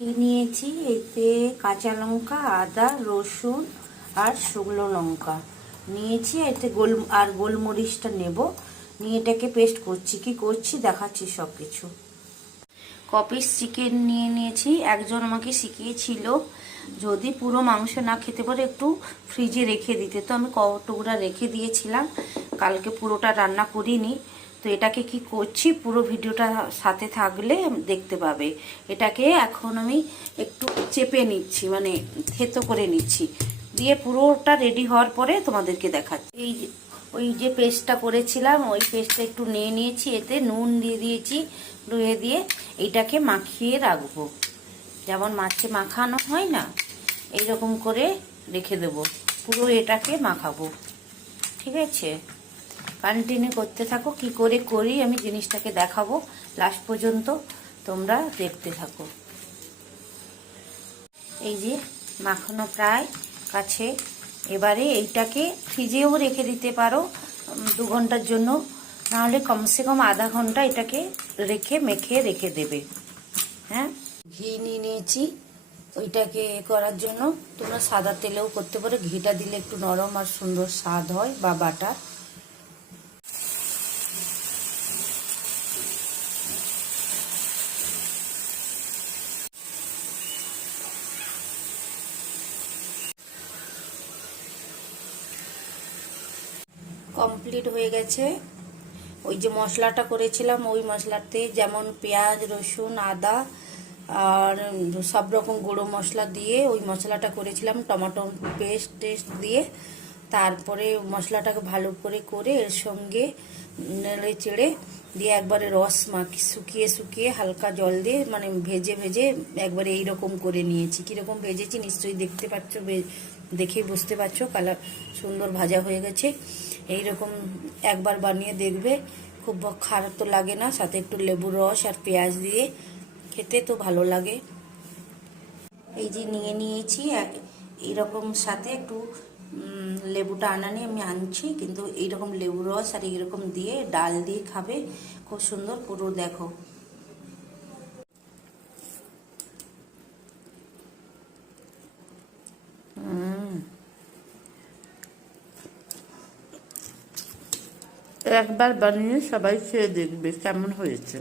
নিয়েছি এতে কাঁচা লঙ্কা, আদা, রসুন আর শুকনো লঙ্কা নিয়েছি। এতে গোলমরিচটা নেব, নিয়ে এটাকে পেস্ট করছি। কি করছি দেখাচ্ছি সব কিছু। কপিস চিকেন নিয়ে নিয়েছি। একজন আমাকে শিখিয়েছিল যদি পুরো মাংস না খেতে পারে একটু ফ্রিজে রেখে দিতে, তো আমি টুকরা রেখে দিয়েছিলাম। কালকে পুরোটা রান্না করিনি। তো এটাকে কি করছি পুরো ভিডিওটা সাথে থাকলে দেখতে পাবে। এটাকে এখন আমি একটু চেপে নিচ্ছি, মানে থেতো করে নিচ্ছি, দিয়ে পুরোটা রেডি হওয়ার পরে তোমাদেরকে দেখাচ্ছি। ওই যে পেস্টটা করেছিলাম ওই পেস্টটা একটু নিয়ে নিয়েছি, এতে নুন দিয়ে দিয়েছি, দিয়ে এইটাকে মাখিয়ে রাখবো, যেমন মাছে মাখানো হয় না, এইরকম করে রেখে দেবো। পুরো এটাকে মাখাবো, ঠিক আছে? কন্টিনিউ করতে থাকো, কি করে করি আমি জিনিসটাকে দেখাবো লাস্ট পর্যন্ত, তোমরা দেখতে থাকো। এই যে মাখানো প্রায় কাছে। এবারে এইটাকে ফ্রিজেও রেখে দিতে পারো 2 ঘন্টার জন্য, নাহলে কমসে কম আধা ঘন্টা এটাকে মেখে রেখে দেবে। হ্যাঁ, ঘি নিয়ে নিয়েছি ওইটাকে করার জন্য। তোমরা সাদা তেলেও করতে পারো, ঘিটা দিলে একটু নরম আর সুন্দর স্বাদ হয়, বা বাটার। কমপ্লিট হয়ে গেছে। ওই যে মশলাটা করেছিলাম ওই মশলাতে যেমন পেঁয়াজ, রসুন, আদা আর সব রকম গুঁড়ো মশলা দিয়ে ওই মশলাটা করেছিলাম, টমেটো পেস্ট দিয়ে। তারপরে মশলাটাকে ভালো করে এর সঙ্গে নেড়ে চেড়ে দিয়ে একবারে রস শুকিয়ে হালকা জল দিয়ে, মানে ভেজে একবারে এইরকম করে নিয়েছি। কীরকম ভেজেছি নিশ্চয়ই দেখতে পাচ্ছ, দেখেই বুঝতে পারছো কালার সুন্দর ভাজা হয়ে গেছে। এইরকম একবার বানিয়ে দেখবে, খুব খারাপ তো লাগে না, সাথে একটু লেবুর রস আর পেঁয়াজ দিয়ে খেতে তো ভালো লাগে। এই যে নিয়ে নিয়েছি এইরকম, সাথে একটু লেবুটা আনানি আমি আনছি, কিন্তু এইরকম লেবু রস আর এইরকম দিয়ে ডাল দিয়ে খাবে, খুব সুন্দর। পুরো দেখো। একবার বানিয়ে সবাই খেয়ে দেখবে কেমন হয়েছে।